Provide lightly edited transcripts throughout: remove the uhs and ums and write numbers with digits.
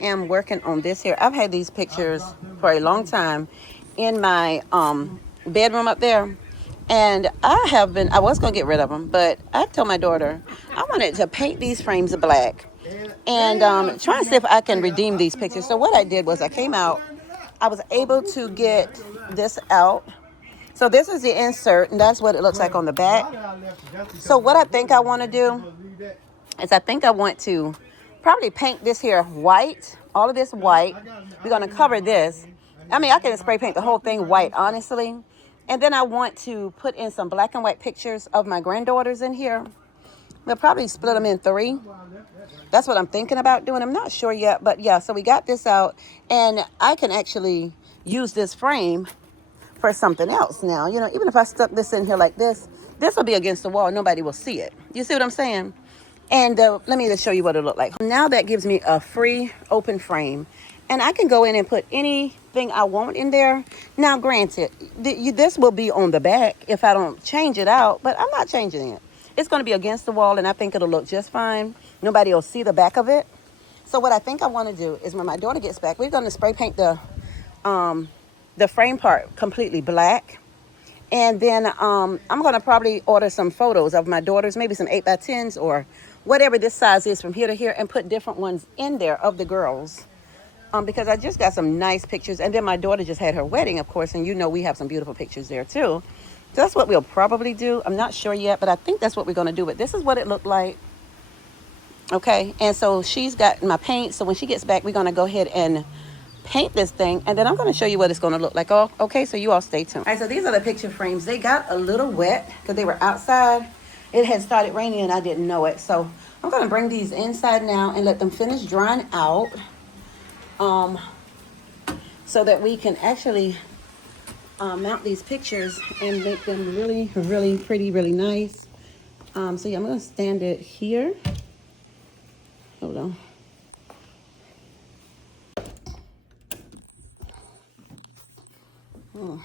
am working on this here. I've had these pictures for a long time in my bedroom up there. And I was going to get rid of them, but I told my daughter I wanted to paint these frames black and try and see if I can redeem these pictures. So what I did was I came out, I was able to get this out. So this is the insert, and that's what it looks like on the back. So what I think I want to do is I think I want to probably paint this here white, all of this white. We're going to cover this. I mean, I can spray paint the whole thing white, honestly. And then I want to put in some black and white pictures of my granddaughters in here. We'll probably split them in 3. That's what I'm thinking about doing. I'm not sure yet, but yeah, so we got this out, and I can actually use this frame for something else now. You know, even if I stuck this in here like this will be against the wall. Nobody will see it. You see what I'm saying? And let me just show you what it looked like. Now that gives me a free open frame, and I can go in and put anything I want in there. Now, granted, this will be on the back if I don't change it out, but I'm not changing it. It's going to be against the wall, and I think it'll look just fine. Nobody will see the back of it. So what I think I want to do is when my daughter gets back, we're going to spray paint the frame part completely black. And then I'm going to probably order some photos of my daughters, maybe some 8x10s or whatever this size is from here to here, and put different ones in there of the girls. Because I just got some nice pictures. And then my daughter just had her wedding, of course, and you know we have some beautiful pictures there too. So that's what we'll probably do. I'm not sure yet, but I think that's what we're going to do. But this is what it looked like. Okay, and so she's got my paint. So when she gets back, we're going to go ahead and paint this thing, and then I'm going to show you what it's going to look like. Oh, okay, so you all stay tuned. All right, so these are the picture frames. They got a little wet because they were outside. It had started raining and I didn't know it. So I'm going to bring these inside now and let them finish drying out, so that we can actually mount these pictures and make them really, really pretty, really nice. So yeah, I'm going to stand it here. Hold on. Oh.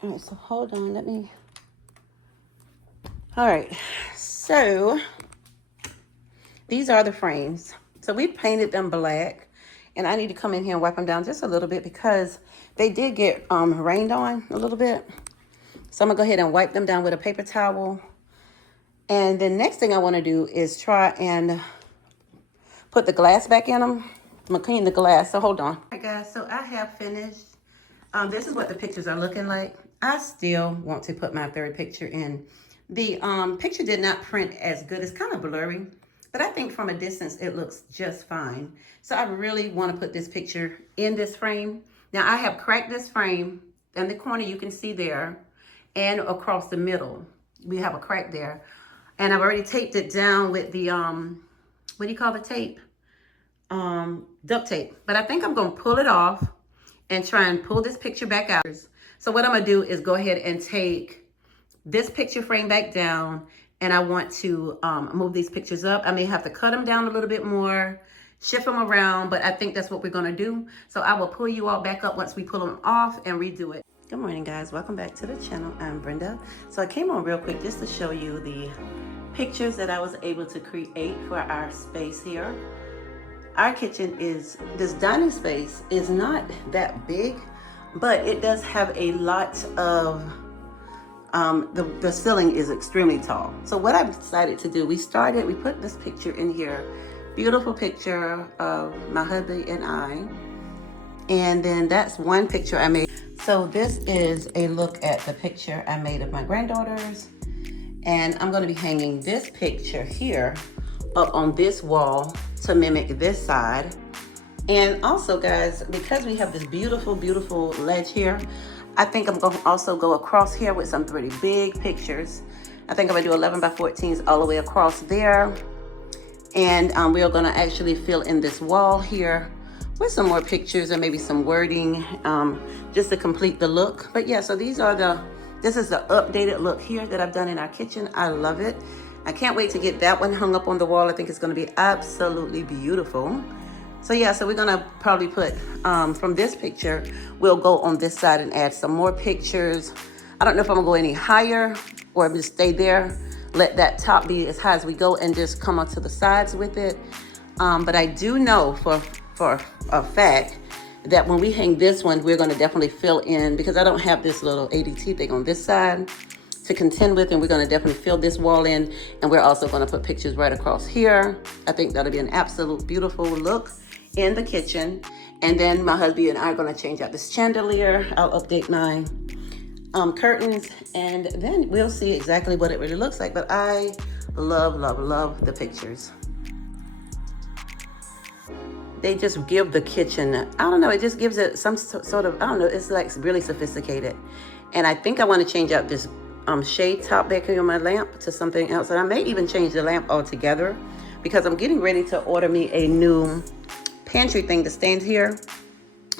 All right, so hold on, let me. All right, so these are the frames. So we painted them black, and I need to come in here and wipe them down just a little bit because they did get rained on a little bit. So I'm gonna go ahead and wipe them down with a paper towel. And the next thing I wanna do is try and put the glass back in them. I'm gonna clean the glass, so hold on. All right, guys, so I have finished. This is what the pictures are looking like. I still want to put my third picture in. The picture did not print as good. It's kind of blurry, but I think from a distance, it looks just fine. So I really want to put this picture in this frame. Now I have cracked this frame in the corner, you can see there, and across the middle, we have a crack there. And I've already taped it down with the, what do you call the tape? Duct tape. But I think I'm gonna pull it off and try and pull this picture back out. So what I'm gonna do is go ahead and take this picture frame back down, and I want to move these pictures up. I may have to cut them down a little bit more, shift them around, but I think that's what we're gonna do. So I will pull you all back up once we pull them off and redo it. Good morning, guys. Welcome back to the channel. I'm Brenda. So I came on real quick just to show you the pictures that I was able to create for our space here. Our kitchen is, this dining space is not that big, but it does have a lot of, the ceiling is extremely tall. So what I've decided to do, we put this picture in here, beautiful picture of my hubby and I. And then that's one picture I made. So this is a look at the picture I made of my granddaughters. And I'm gonna be hanging this picture here up on this wall to mimic this side. And also, guys, because we have this beautiful, beautiful ledge here, I think I'm gonna also go across here with some pretty big pictures. I think I'm gonna do 11 by 14s all the way across there. And we're gonna actually fill in this wall here with some more pictures and maybe some wording, just to complete the look. But yeah, so this is the updated look here that I've done in our kitchen. I love it. I can't wait to get that one hung up on the wall. I think it's gonna be absolutely beautiful. So yeah, so we're gonna probably put, from this picture, we'll go on this side and add some more pictures. I don't know if I'm gonna go any higher or just stay there. let that top be as high as we go and just come onto the sides with it. But I do know for a fact that when we hang this one, we're going to definitely fill in, because I don't have this little ADT thing on this side to contend with, and we're going to definitely fill this wall in, and we're also going to put pictures right across here. I think that'll be an absolute beautiful look in the kitchen. And then my husband and I are going to change out this chandelier. I'll update my curtains, and then we'll see exactly what it really looks like. But I love, love, love the pictures. They just give the kitchen, I don't know, it just gives it some sort of, I don't know, it's like really sophisticated. And I think I want to change out this shade top back here on my lamp to something else. And I may even change the lamp altogether, because I'm getting ready to order me a new pantry thing to stand here.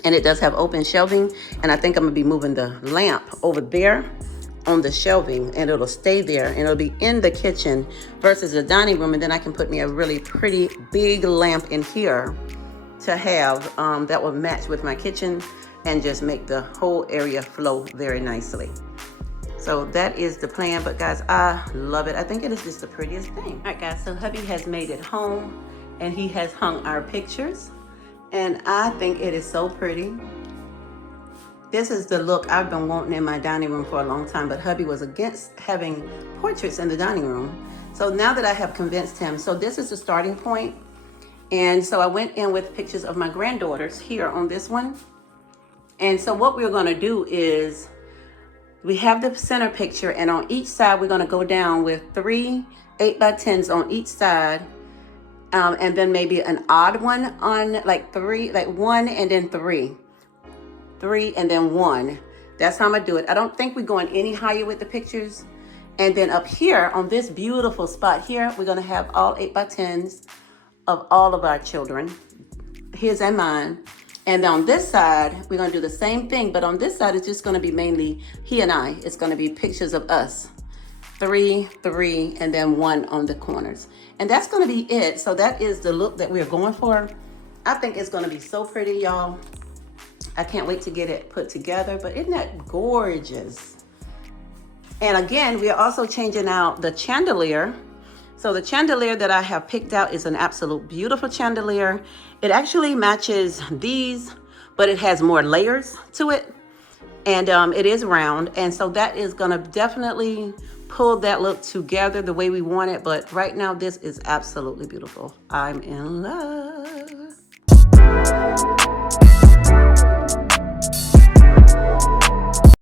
And it does have open shelving. And I think I'm going to be moving the lamp over there on the shelving, and it'll stay there, and it'll be in the kitchen versus the dining room. And then I can put me a really pretty big lamp in here to have that will match with my kitchen and just make the whole area flow very nicely. So that is the plan. But guys, I love it. I think it is just the prettiest thing. All right, guys, so hubby has made it home, and he has hung our pictures, and I think it is so pretty. This is the look I've been wanting in my dining room for a long time, but hubby was against having portraits in the dining room. So now that I have convinced him, so this is the starting point. And so I went in with pictures of my granddaughters here on this one. And so what we're gonna do is, we have the center picture, and on each side, we're gonna go down with 3 8x10s on each side. And then maybe an odd one on like 3, like 1 and then 3. 3 and then 1. That's how I'm gonna do it. I don't think we're going any higher with the pictures. And then up here on this beautiful spot here, we're gonna have all 8x10s of all of our children, his and mine. And on this side, we're gonna do the same thing, but on this side, it's just gonna be mainly he and I. It's gonna be pictures of us. 3, 3, and then 1 on the corners. And that's gonna be it. So that is the look that we're going for. I think it's gonna be so pretty, y'all. I can't wait to get it put together, but isn't that gorgeous? And again, we are also changing out the chandelier. So the chandelier that I have picked out is an absolute beautiful chandelier. It actually matches these, but it has more layers to it. And it is round. And so that is gonna definitely pull that look together the way we want it. But right now, this is absolutely beautiful. I'm in love.